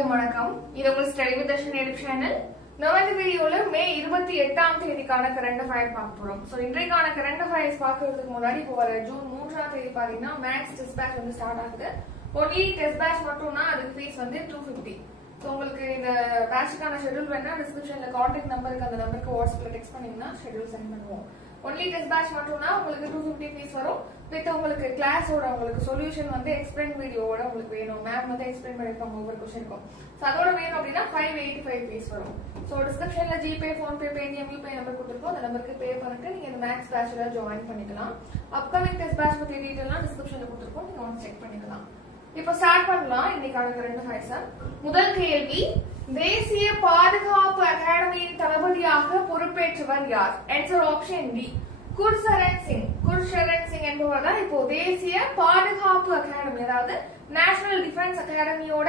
எல்லோருக்கும் வணக்கம். இது உங்கள் study with Darshan YouTube channel. நம்ம வீடியோல மே இருபத்தி எட்டாம் தேதிக்கான கரண்ட் அஃபயர் பார்க்க போறோம். சோ இன்றைக்கான கரண்ட் அஃபயர்ஸ் பார்க்கறதுக்கு முன்னாடி இப்போ வர ஜூன் மூன்றாம் தேதி பாத்தீங்கன்னா மேக்ஸ் டெஸ்ட் பேட்ச் வந்து ஸ்டார்ட் ஆகுது. ஒன்லி டெஸ்ட் பேட்ச் மட்டும்னா அதுக்கு ஃபீஸ் வந்து டூ ஃபிஃப்டி ஸோ உங்களுக்கு இந்த பேட்சுக்கான ஷெட்யூல் வேணா டிஸ்கிரிப்ஷன்ல கான்டாக்ட் நம்பருக்கு அந்த நம்பருக்கு வாட்ஸ்அப்ல டெக்ஸ்ட் பண்ணீங்கன்னா ஷெட்யூல் சென்ட் பண்ணுவோம். ஒன்லி டெஸ்ட் பேட்ச் மட்டும்னா உங்களுக்கு டூ ஃபிஃப்டி ஃபீஸ் வரும். வித் உங்களுக்கு கிளாஸோட உங்களுக்கு சொல்யூஷன் வந்து எக்ஸ்பிளைன் வீடியோவோட உங்களுக்கு வேணும். மேம் வந்து எக்ஸ்பிளைன் பண்ணிருப்பாங்க ஒவ்வொரு கொஸ்டினுக்கும் ஸோ அதோட வேணும் அப்படின்னா ஃபைவ் எயிட்டி ஃபைவ் ஃபீஸ் வரும் ஸோ டிஸ்கிரிப்ஷன்ல GPay PhonePe Paytm UPay number கொடுத்துருக்கோம். அந்த நம்பருக்கு பே பண்ணிட்டு நீங்க இந்த மேக்ஸ் பேட்ச்ல ஜாயின் பண்ணிக்கலாம். அப்கமிங் டெஸ்ட் பேட்ச் பத்தி டீட்டெயிலாம் டிஸ்கிரிப்ஷன்ல கொடுத்துருக்கோம். நீங்க வந்து செக் பண்ணிக்கலாம். இப்போ ஸ்டார்ட் பண்ணலாம். இன்னைக்கான ரெண்டு சார் முதல் கேள்வி தேசிய பாதுகாப்பு அகாடமியின் தளபதியாக பொறுப்பேற்றவர் யார்? Answer option D Gurcharan Singh. Gursharan Singh என்பவர் தான் இப்போ தேசிய பாதுகாப்பு அகாடமி அதாவது நேஷனல் டிஃபென்ஸ் அகாடமியோட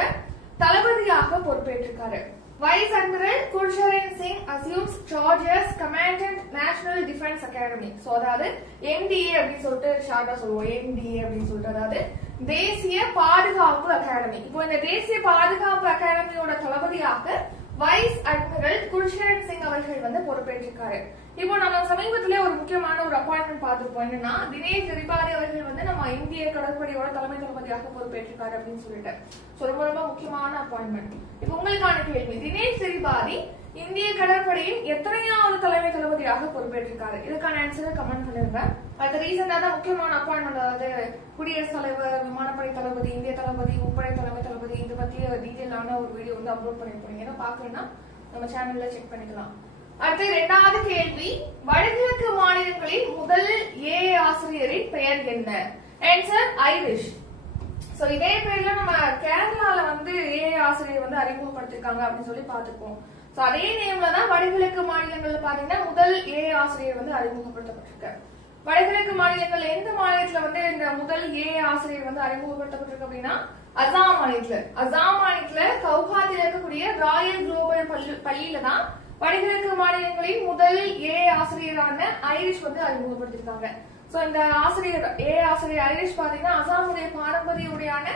தளபதியாக பொறுப்பேற்றிருக்காரு. Vice admiral Gursharan Singh assumes charges commandant national defence academy so அதாவது என்டிஏ அப்படின்னு சொல்லிட்டு ஷார்ட்டா சொல்லுவோம். என்டிஏ அப்படின்னு சொல்லிட்டு அதாவது தேசிய பாதுகாப்பு அகாடமி. இப்போ இந்த தேசிய பாதுகாப்பு அகாடமியோட தளபதியாக வைஸ் அட்மிரல் குல்ஷரன் சிங் அவர்கள் வந்து பொறுப்பேற்றிருக்காரு. இப்போ நம்ம சமீபத்திலே ஒரு முக்கியமான ஒரு அப்பாயின்மெண்ட் பார்த்திருப்போம். என்னன்னா தினேஷ் திரிபாதி அவர்கள் வந்து நம்ம இந்திய கடற்படையோட தலைமை தளபதியாக பொறுப்பேற்றிருக்காரு அப்படின்னு சொல்லிட்டு. ரொம்ப ரொம்ப முக்கியமான அப்பாயின்மெண்ட் இப்போ உங்களுக்கான கேள்வி. தினேஷ் திரிபாதி இந்திய கடற்படையின் எத்தனையாவது தலைமை தளபதியாக பொறுப்பேற்றிருக்காரு? இதுக்கான ஆன்சரை கமெண்ட் பண்ணிருங்க. அது ரீசெண்டா தான் முக்கியமான அப்பாயின்மெண்ட் அதாவது குடியரசுத் தலைவர் விமானப்படை தளபதி இந்திய தளபதி முப்படை தலைமை தளபதி இது பத்திய டீட்டெயிலான ஒரு வீடியோ வந்து அப்லோட் பண்ணிருப்போம் ஏன்னா பாக்குறேன்னா நம்ம சேனல்ல செக் பண்ணிக்கலாம். அடுத்து இரண்டாவது கேள்வி. வடகிழக்கு மாநிலங்களின் முதல் ஏ ஆசிரியரின் பெயர் என்ன? ஆன்சர் ஐரிஷ் சோ இதே பேர்ல நம்ம கேரளால வந்து ஏ ஆசிரியர் வந்து அறிமுகப்படுத்திருக்காங்க அப்படின்னு சொல்லி பார்த்திருப்போம். சோ அதே நேம்ல தான் வடகிழக்கு மாநிலங்கள்ல பாத்தீங்கன்னா முதல் ஏ ஆசிரியர் வந்து அறிமுகப்படுத்தப்பட்டிருக்காரு. வடகிழக்கு மாநிலங்கள் எந்த மாநிலத்துல வந்து இந்த முதல் ஏ ஆசிரியர் வந்து அறிமுகப்படுத்தப்பட்டிருக்கு அப்படின்னா அசாம் மாநிலத்துல. அசாம் மாநிலத்துல கவுஹாத்தில இருக்கக்கூடிய ராயல் குளோபல் பள்ளி பள்ளியில தான் வடகிழக்கு மாநிலங்களின் முதல் ஏ ஆசிரியரான ஐரிஷ் வந்து அறிமுகப்படுத்திருக்காங்க. சோ இந்த ஆசிரியர் ஏ ஆசிரியர் ஐரிஷ் பாத்தீங்கன்னா அசாமுடைய பாரம்பரிய உடையான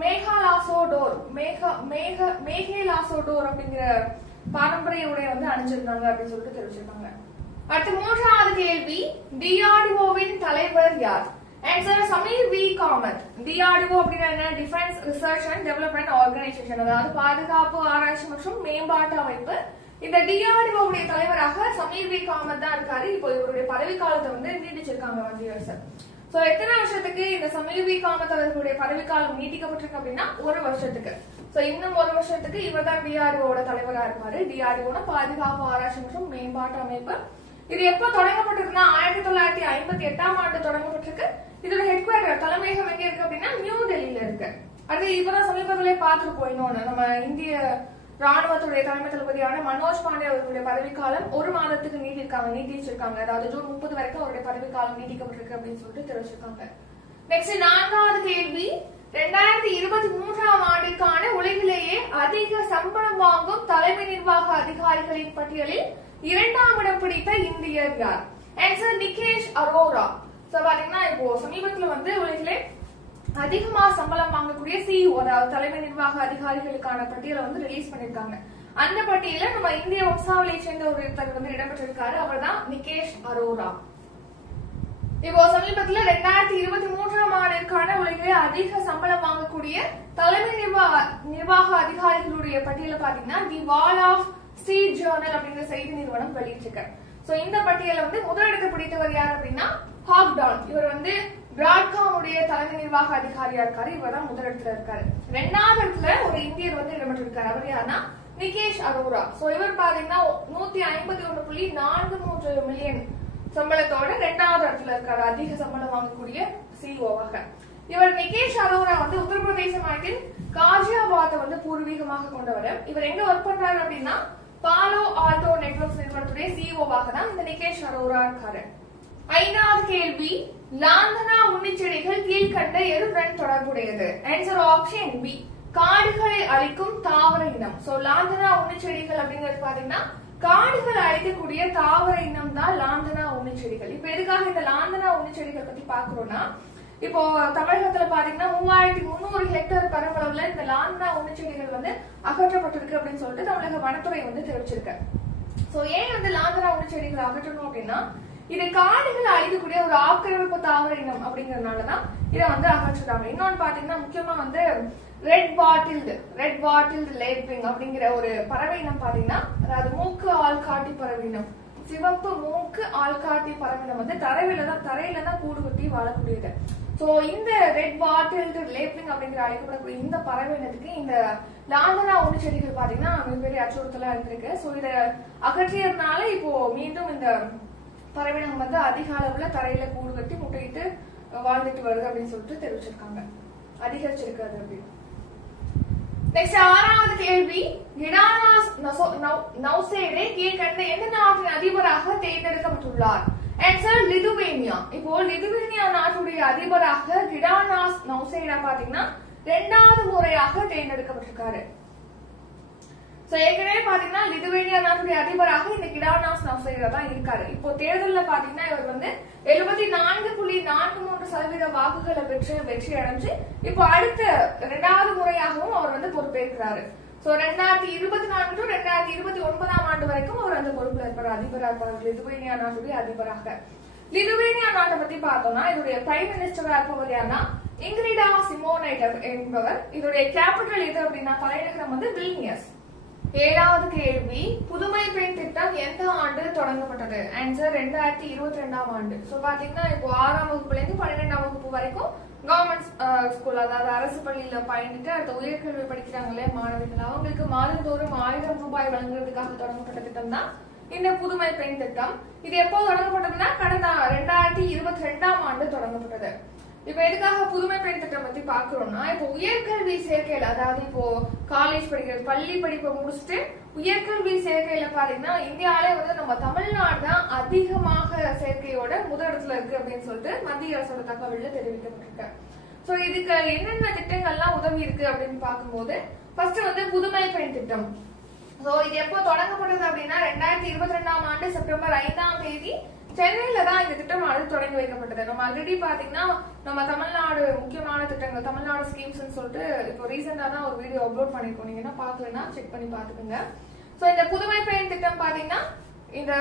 மேகாலாசோடோர் மேகா மேக மேகேலாசோ டோர் அப்படிங்கிற பாரம்பரிய உடைய வந்து அணிஞ்சிருந்தாங்க அப்படின்னு சொல்லிட்டு தெரிவிச்சிருக்காங்க. அடுத்து மூன்றாவது கேள்வி டிஆர்டிஓவின் தலைவர் யார்? Answer Sameer V. Kamath. DRDO அப்படின்னா என்ன? Defence research and development organisation அதாவது பாதுகாப்பு ஆராய்ச்சி மற்றும் மேம்பாட்டு அமைப்பு. இந்த டிஆர்டிஓ உடைய தலைவராக சமீர் வி. காமத் தான் இருக்காரு. இப்போ இவருடைய பதவி காலத்தை வந்து நீட்டிச்சிருக்காங்க மத்திய அரசு. சோ எத்தனை வருஷத்துக்கு இந்த சமீர் வி. காமத் அவர்களுடைய பதவிக்காலம் நீட்டிக்கப்பட்டிருக்கு அப்படின்னா ஒரு வருஷத்துக்கு. சோ இன்னும் ஒரு வருஷத்துக்கு இவர் தான் டிஆர்டிஓட தலைவரா இருப்பாரு. டிஆர்டிஓட பாதுகாப்பு ஆராய்ச்சி மற்றும் மேம்பாட்டு அமைப்பு. இது எப்ப தொடங்கப்பட்டிருக்குன்னா ஆயிரத்தி தொள்ளாயிரத்தி ஐம்பத்தி எட்டாம் ஆண்டு தொடங்கப்பட்டிருக்கு. இதோட ஹெட் குவார்டர் தலைமையகம் எங்க இருக்கு அப்படின்னா நியூ டெல்லியில இருக்கு. அடுத்து இப்பதான் சமீபத்திலே பார்த்திருப்போம் இன்னொன்னு நம்ம இந்திய ராணுவத்துடைய தலைமை தளபதியான மனோஜ் பாண்டே அவர்களுடைய பதவிக்காலம் ஒரு மாதத்துக்கு நீட்டிருக்காங்க நீட்டிச்சிருக்காங்க. அதாவது ஜூன் முப்பது வரைக்கும் அவருடைய பதவிக்காலம் நீட்டிக்கப்பட்டிருக்கு அப்படின்னு சொல்லிட்டு தெரிவிச்சிருக்காங்க. நெக்ஸ்ட் நான்காவது கேள்வி. ரெண்டாயிரத்தி இருபத்தி மூன்றாம் ஆண்டுக்கான உலகிலேயே அதிக சம்பளம் வாங்கும் தலைமை நிர்வாக அதிகாரிகளின் பட்டியலில் இரண்டாம் இடம் பிடித்த இந்தியர் யார்? ஆன்சர் நிகேஷ் அரோரா. சோ பாத்தீங்கன்னா இப்போ சமீபத்துல வந்து உலகிலே அதிகமா சம்பளம் வாங்கக்கூடிய சிஇஓ அதாவது தலைமை நிர்வாக அதிகாரிகளுக்கான பட்டியலை வந்து ரிலீஸ் பண்ணிருக்காங்க. அந்த பட்டியல நம்ம இந்திய வம்சாவளியை சேர்ந்த ஒருத்தர் வந்து இடம்பெற்றிருக்காரு. அவர் தான் நிகேஷ் அரோரா. இப்போ சமீபத்துல ரெண்டாயிரத்தி இருபத்தி மூன்றாம் ஆண்டிற்கான உலகிலே அதிக சம்பளம் வாங்கக்கூடிய தலைமை நிர்வாக நிர்வாக அதிகாரிகளுடைய பட்டியல பாத்தீங்கன்னா the wall of C journal அப்படிங்கிற செய்தி நிறுவனம் வெளியிட்டிருக்கு. ஸோ இந்த பட்டியலில் வந்து முதலிடத்தை பிடித்தவர் யார் அப்படின்னா ஹாக்டான் இவர் வந்து பிராட்காம் உடைய தலைமை நிர்வாக அதிகாரியா இருக்காரு. இவர் தான் முதலிடத்துல இருக்காரு. ரெண்டாவது இடத்துல ஒரு இந்தியர் வந்து இடம்பெற்றிருக்காரு. அவர் யாருன்னா நிகேஷ் அரோரா. சோ இவர் பாத்தீங்கன்னா நூத்தி ஐம்பத்தி ஒண்ணு புள்ளி நான்கு மூன்று மில்லியன் சம்பளத்தோட ரெண்டாவது இடத்துல இருக்காரு. அதிக சம்பளம் வாங்கக்கூடிய சிஓவாக இவர் நிகேஷ் அரோரா வந்து உத்தரப்பிரதேச மாநிலத்தின் காஜியாபாத்தை வந்து பூர்வீகமாக கொண்டவர். இவர் எங்க ஒர்க் பண்றாரு அப்படின்னா பாலோ ஆல்டோ நெட்வொர்க்ஸ் நிறுவனத்துடைய சிஇஓவாக தான் இந்த நிகேஷ் அரோரா இருக்காரு. ஐந்தாவது கேள்வி லாந்தனா உன்னிச்செடிகள் கீழ்கண்ட எதுடன் தொடர்புடையது. ஆன்சர் ஆப்ஷன் பி காடுகளை அழிக்கும் தாவர இனம். சோ லாந்தனா உன்னிச்செடிகள் அப்படிங்கிறது பாத்தீங்கன்னா காடுகளை அழிக்கக்கூடிய தாவர இனம் தான் லாந்தனா உன்னிச்செடிகள் இப்ப எதுக்காக இந்த லாந்தனா உன்னிச்செடிகள் பத்தி பாக்குறோம்னா இப்போ தமிழகத்துல பாத்தீங்கன்னா மூவாயிரத்தி முந்நூறு ஹெக்டேர் பரப்பளவுல இந்த லாந்தா உண்ணிச்செடிகள் வந்து அகற்றப்பட்டிருக்கு அப்படின்னு சொல்லிட்டு தமிழக வனத்துறை வந்து தெரிவிச்சிருக்கு. சோ ஏன் வந்து லாந்தரா உண்ணிச்செடிகள் அகற்றணும் அப்படின்னா இது காடுகளை அழிக்கக்கூடிய ஒரு ஆக்கிரமிப்பு தாவர இனம் அப்படிங்கறதுனாலதான் இதை வந்து அகற்றுறாங்க இன்னொன்னு பாத்தீங்கன்னா முக்கியமா வந்து red wattled red wattled lapwing அப்படிங்கிற ஒரு பறவை இனம் பாத்தீங்கன்னா அதாவது மூக்கு ஆள்காட்டி பறவை இனம் சிவப்பு மூக்கு ஆள்காட்டி பறவையினம் வந்து தரையில தான் தரையில தான் கூடு கட்டி வாழக்கூடியது. சோ இந்த ரெட் பாட்டில்டு லேப்பிங் அப்படிங்கிற அழைக்கப்படக்கூடிய இந்த பறவை இனத்துக்கு இந்த லாந்தரா ஒன்று செடிகள் பாத்தீங்கன்னா மிகப்பெரிய அச்சுறுத்தலா இருந்திருக்கு. சோ இத அகற்றியதுனால இப்போ மீண்டும் இந்த பறவையினம் வந்து அதிக அளவுல தரையில கூடு கட்டி முட்டையிட்டு வாழ்ந்துட்டு வருது அப்படின்னு சொல்லிட்டு தெரிவிச்சிருக்காங்க. அதிகரிச்சிருக்காது அப்படின்னு. நெக்ஸ்ட் ஆறாவது கேள்வி. கிடானாஸ் நசோ- நௌ- கீழ்கண்ட எந்த நாட்டின் அதிபராக தேர்ந்தெடுக்கப்பட்டுள்ளார்? ஆன்சர் லிதுவேனியா இப்போ லிதுவேனியா நாட்டுடைய அதிபராக கிடானாஸ் நௌசேனா பாத்தீங்கன்னா ரெண்டாவது முறையாக தேர்ந்தெடுக்கப்பட்டிருக்காரு. சோ ஏற்கனவே பாத்தீங்கன்னா லிதுவேனியா நாட்டுடைய அதிபராக இந்த கிடானாஸ் நௌசேனா தான் இருக்காரு. இப்போ தேர்தல்ல பாத்தீங்கன்னா இவர் வந்து எழுபத்தி நான்கு புள்ளி நான்கு மூன்று சதவீத வாக்குகளை பெற்று வெற்றி அடைஞ்சு இப்போ அடுத்த இரண்டாவது முறையாகவும் அவர் வந்து பொறுப்பேற்கிறாரு. சோ ரெண்டாயிரத்தி இருபத்தி நான்கு டு ரெண்டாயிரத்தி இருபத்தி ஒன்பதாம் ஆண்டு வரைக்கும் அவர் அந்த பொறுப்புல இருப்பார். அதிபராக இருப்பார். லிதுவேனியா நாட்டுடைய அதிபராக. லிதுவேனியா நாட்டை பத்தி பார்த்தோம்னா இதோடைய பிரைம் மினிஸ்டரா இருப்பவர் யாருன்னா இங்கிரிடா சிமோனைட் என்பவர். இதோடைய கேபிட்டல் எது அப்படின்னா தலைநகரம் வந்து வில்னியஸ். ஏழாவது கேள்வி புதுமை பெண் திட்டம் எந்த ஆண்டு தொடங்கப்பட்டது? ஆன்சர் ரெண்டாயிரத்தி இருபத்தி ரெண்டாம் ஆண்டு. சோ பாத்தீங்கன்னா இப்போ ஆறாம் வகுப்புல இருந்து பன்னிரெண்டாம் வகுப்பு வரைக்கும் கவர்மெண்ட் ஸ்கூல் uh, அதாவது அரசு பள்ளியில பயின்றுட்டு அடுத்த உயர்கல்வி படிக்கிறாங்களே மாணவர்கள். அவங்களுக்கு மாதந்தோறும் ஆயிரம் ரூபாய் வழங்குறதுக்காக தொடங்கப்பட்ட திட்டம் தான் இந்த புதுமை பெண் திட்டம். இது எப்போ தொடங்கப்பட்டதுன்னா கடந்த ரெண்டாயிரத்தி இருபத்தி ரெண்டாம் ஆண்டு தொடங்கப்பட்டது. இப்ப எதுக்காக புதுமை பெண் திட்டம் பத்தி பாக்குறோம்னா இப்போ உயர்கல்வி சேர்க்கையில அதாவது இப்போ காலேஜ் படிக்கிறது பள்ளி படிப்பை முடிச்சுட்டு உயர்கல்வி சேர்க்கையில பாத்தீங்கன்னா இந்தியாவிலே வந்து நம்ம தமிழ்நாடு தான் அதிகமாக சேர்க்கையோட முதலிடத்துல இருக்கு அப்படின்னு சொல்லிட்டு மத்திய அரசோட தகவல்ல தெரிவிக்கப்பட்டிருக்கு. சோ இதுக்கு என்னென்ன திட்டங்கள்லாம் உதவி இருக்கு அப்படின்னு பார்க்கும்போது ஃபர்ஸ்ட் வந்து புதுமை பெண் திட்டம் சோ இது எப்போ தொடங்கப்பட்டது அப்படின்னா ரெண்டாயிரத்தி இருபத்தி ரெண்டாம் ஆண்டு செப்டம்பர் ஐந்தாம் தேதி சென்னையில தான் இந்த திட்டமானது தொடங்கி வைக்கப்பட்டது. நம்ம ஆல்ரெடி பாத்தீங்கன்னா நம்ம தமிழ்நாடு முக்கியமான திட்டங்கள் தமிழ்நாடு ஸ்கீம்ஸ் சொல்லிட்டு இப்போ ரீசெண்டா தான் ஒரு வீடியோ அப்லோட் பண்ணிருக்கோம். நீங்க என்ன பாக்கலன்னா செக் பண்ணி பாத்துக்கோங்க சோ இந்த புதுமை பெண் திட்டம் பாத்தீங்கன்னா இந்த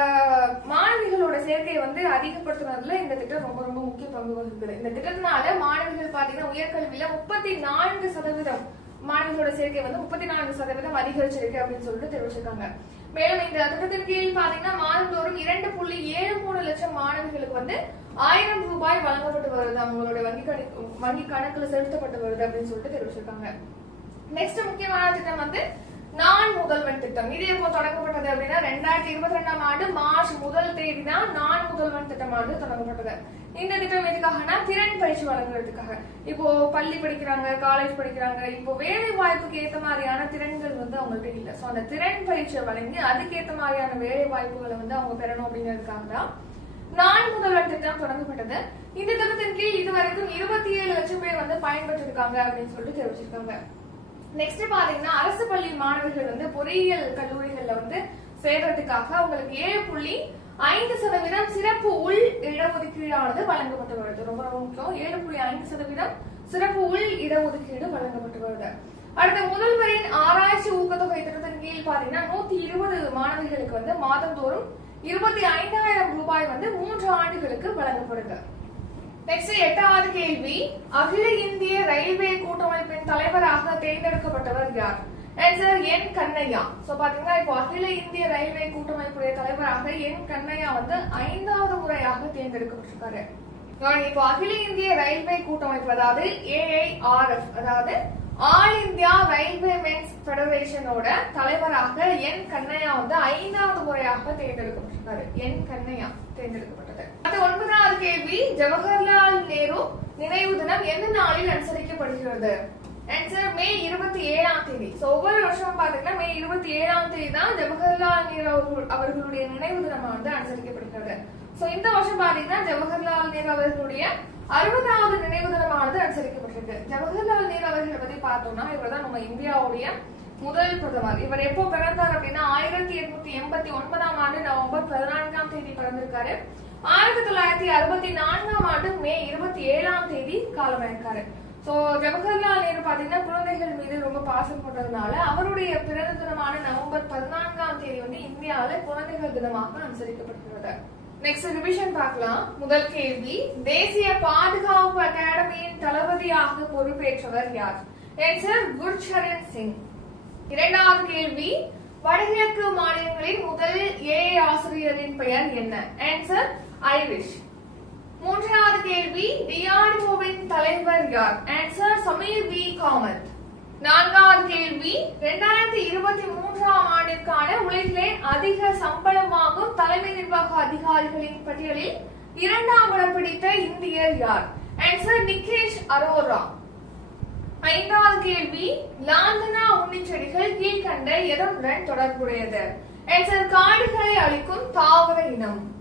மாணவிகளோட சேர்க்கையை வந்து அதிகப்படுத்துறதுல இந்த திட்டம் ரொம்ப ரொம்ப முக்கிய பங்கு வகிக்குது. இந்த திட்டத்தினால மாணவிகள் பாத்தீங்கன்னா உயர்கல்வியில முப்பத்தி நான்கு சதவீதம் மாணவர்களோட சேர்க்கை வந்து முப்பத்தி நான்கு சதவீதம் அதிகரிச்சிருக்கு அப்படின்னு சொல்லிட்டு தெரிவிச்சிருக்காங்க. மேலும் இந்த திட்டத்தின் கீழ் பாத்தீங்கன்னா மாதந்தோறும் இரண்டு புள்ளி ஏழு மூணு லட்சம் மாணவர்களுக்கு வந்து ஆயிரம் ரூபாய் வழங்கப்பட்டு வருது. அவங்களோட வங்கி கணக்கு வங்கி கணக்குல செலுத்தப்பட்டு வருது அப்படின்னு சொல்லிட்டு தெரிவிச்சிருக்காங்க. நெக்ஸ்ட் முக்கியமான திட்டம் வந்து நான் முதல்வன் திட்டம். இது எப்போ தொடங்கப்பட்டது அப்படின்னா ரெண்டாயிரத்தி இருபத்தி ரெண்டாம் ஆண்டு மார்ச் முதல் தேதி தான் நான் முதல்வன் திட்டமானது தொடங்கப்பட்டது. இந்த திட்டம் எதுக்காகனா திறன் பயிற்சி வழங்குறதுக்காக. இப்போ பள்ளி படிக்கிறாங்க காலேஜ் படிக்கிறாங்க இப்போ வேலை வாய்ப்புக்கு ஏத்த மாதிரியான திறன்கள் வந்து அவங்கள்ட்ட இல்ல. சோ அந்த திறன் பயிற்சியை வழங்கி அதுக்கேத்த மாதிரியான வேலை வாய்ப்புகளை வந்து அவங்க பெறணும் அப்படிங்கிறதுக்காக தான் நான் முதல்வர் திட்டம் தொடங்கப்பட்டது. இந்த திட்டத்தின் கீழ் இதுவரைக்கும் இருபத்தி ஏழு லட்சம் பேர் வந்து பயன்பெற்றிருக்காங்க அப்படின்னு சொல்லிட்டு தெரிவிச்சிருக்காங்க. நெக்ஸ்ட் பாத்தீங்கன்னா அரசு பள்ளி மாணவர்கள் வந்து பொறியியல் கல்லூரிகள்ல வந்து சேர்றதுக்காக அவங்களுக்கு ஏழு புள்ளி ஐந்து சதவீதம் சிறப்பு உள் இடஒதுக்கீடானது வழங்கப்பட்டு வருது ரொம்ப ரொம்ப முக்கியம். ஏழு புள்ளி ஐந்து சதவீதம் சிறப்பு உள் இடஒதுக்கீடு வழங்கப்பட்டு வருது அடுத்த முதல்வரின் ஆராய்ச்சி ஊக்கத்தொகை திட்டத்தின் கீழ் பாத்தீங்கன்னா நூத்தி இருபது மாணவிகளுக்கு வந்து மாதந்தோறும் இருபத்தி ஐந்தாயிரம் ரூபாய் வந்து மூன்று ஆண்டுகளுக்கு வழங்கப்படுது. நெக்ஸ்ட் எட்டாவது கேள்வி. அகில இந்திய ரயில்வே கூட்டமைப்பின் தலைவராக தேர்ந்தெடுக்கப்பட்டவர் யார்? Answer N Kannaiya? சோ பாத்தீங்கன்னா இப்போ அகில இந்திய ரயில்வே கூட்டமைப்புடைய தலைவராக என் கண்ணையா வந்து ஐந்தாவது முறையாக தேர்ந்தெடுக்கப்பட்டிருக்காரு. இப்போ அகில இந்திய ரயில்வே கூட்டமைப்பு அதாவது ஏஐஆர்எஃப் அதாவது ஆல் இந்தியா ரயில்வே மென்ஸ் ஃபெடரேஷனோட தலைவராக என் கண்ணையா வந்து ஐந்தாவது முறையாக தேர்ந்தெடுக்கப்பட்டிருக்காரு. என் கண்ணையா தேர்ந்தெடுக்கப்பட்டது. அடுத்த ஒன்பதாவது கேள்வி ஜவஹர்லால் நேரு நினைவு தினம் எந்த நாளில் அனுசரிக்கப்படுகிறது? ஆன்சர் மே இருபத்தி ஏழாம் தேதி. ஸோ ஒவ்வொரு வருஷமும் பாத்தீங்கன்னா மே இருபத்தி ஏழாம் தேதி தான் ஜவஹர்லால் நேரு அவர்கள் அவர்களுடைய நினைவு தினமா வந்து அனுசரிக்கப்படுகிறது. ஸோ இந்த வருஷம் பார்த்தீங்கன்னா ஜவஹர்லால் நேரு அவர்களுடைய அறுபதாவது நினைவு தினமானது அனுசரிக்கப்பட்டிருக்கு. ஜவஹர்லால் நேரு அவர்களை பத்தி பார்த்தோம்னா இவர் தான் நம்ம இந்தியாவுடைய முதல் பிரதமர். இவர் எப்போ பிறந்தார் அப்படின்னா ஆயிரத்தி எட்நூத்தி எண்பத்தி ஒன்பதாம் ஆண்டு நவம்பர் பதினான்காம் தேதி பிறந்திருக்காரு. ஆயிரத்தி தொள்ளாயிரத்தி தொள்ளாயிரத்தி அறுபத்தி நான்காம் ஆண்டு மே இருபத்தி ஏழாம் தேதி காலமாயிருக்காரு சோ ஜவஹர்லால் நேரு பாத்தீங்கன்னா குழந்தைகள் மீது ரொம்ப பாசம் போட்டதுனால அவருடைய பிறந்த தினமான நவம்பர் பதினான்காம் தேதி வந்து இந்தியாவில குழந்தைகள் தினமாக அனுசரிக்கப்படுகிறது. நெக்ஸ்ட் ரிவிஷன் பார்க்கலாம். முதல் கேள்வி தேசிய பாதுகாப்பு அகாடமியின் தளபதியாக பொறுப்பேற்றவர் யார்? ஆன்சர் குர்ச்சரண் சிங். இரண்டாவது கேள்வி வடகிழக்கு மாநிலங்களின் முதல் ஏ ஆசிரியரின் பெயர் என்ன? Answer Irish. மூன்றாவது கேள்வி டிஆர்டிஓவின் தலைவர் யார்? Answer Sameer V. காமத். நான்காவது கேள்வி இரண்டாயிரத்தி இருபத்தி மூன்றாம் ஆண்டிற்கான உலகிலே அதிக சம்பளம் வாங்கும் தலைமை நிர்வாக அதிகாரிகளின் பட்டியலில் இரண்டாம் இடம் பிடித்த இந்தியர் யார்? ஆன்சர் நிகேஷ் அரோரா. ஐந்தாவது கேள்வி லாந்தனா உண்ணிச்செடிகள் கீழ்கண்ட எதனுடன் தொடர்புடையது? ஆன்சர் காடுகளை அழிக்கும் தாவர இனம்.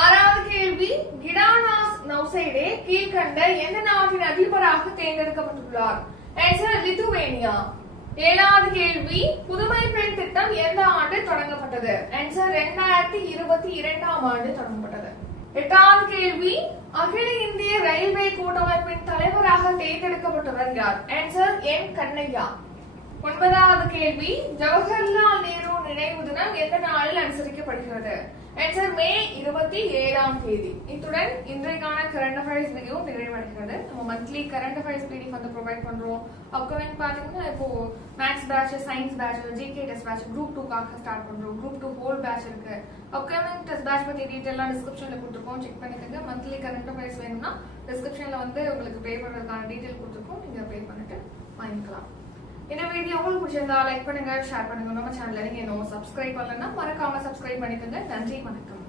ஆறாவது கேள்வி கிடானாஸ் நௌசைடே கீழ்கண்ட எந்த நாட்டின் அதிபராக தேர்ந்தெடுக்கப்பட்டுள்ளார்? ஆன்சர் லிதுவேனியா ஏழாவது கேள்வி புதுமை பெண் திட்டம் எந்த ஆண்டு தொடங்கப்பட்டது? ஆன்சர் இரண்டாயிரத்தி இருபத்தி இரண்டாம் ஆண்டு தொடங்கப்பட்டது. எட்டாவது கேள்வி அகில இந்திய ரயில்வே கூட்டமைப்பின் தலைவராக தேர்ந்தெடுக்கப்பட்டவர் யார்? ஆன்சர் என் கண்ணையா ஒன்பதாவது கேள்வி ஜவஹர்லால் நேரு நினைவு தினம் எந்த நாளில் அனுசரிக்கப்படுகிறது? ஆன்சர் மே இருபத்தி ஏழாம் தேதி. இத்துடன் இன்றைக்கான கரண்ட் அஃபேர்ஸ் வீடியோ நிறைவடைகிறது. நம்ம மந்த்லி கரண்ட் அஃபேர்ஸ் பிடிஎஃப் வந்து ப்ரொவைட் பண்றோம். அப்கமிங் பாத்தீங்கன்னா இப்போ maths batch science batch GK test batch group டூக்காக start பண்றோம். குரூப் டூ ஹோல் பேட்ச் இருக்கு. அப்கமிங் டெஸ்ட் பேட்ச் பத்தி டீட்டெயிலாம் டிஸ்கிரிப்ஷன்ல கொடுத்துருக்கோம். செக் பண்ணிக்கோங்க. மந்த்லி கரண்ட் அஃபேர்ஸ் வேணும்னா டிஸ்கிரிப்ஷன்ல வந்து உங்களுக்கு பே பண்றதுக்கான டீட்டெயில் கொடுத்துருக்கோம். நீங்க பே பண்ணிட்டு வாங்கிக்கலாம். இந்த வீடியோ உங்களுக்கு பிடிச்சிருந்தா லைக் பண்ணுங்க ஷேர் பண்ணுங்க. நம்ம சேனல்ல நீங்க இன்னும் சப்ஸ்கிரைப் பண்ணலன்னா மறக்காம சப்ஸ்கிரைப் பண்ணிக்கோங்க. நன்றி வணக்கம்.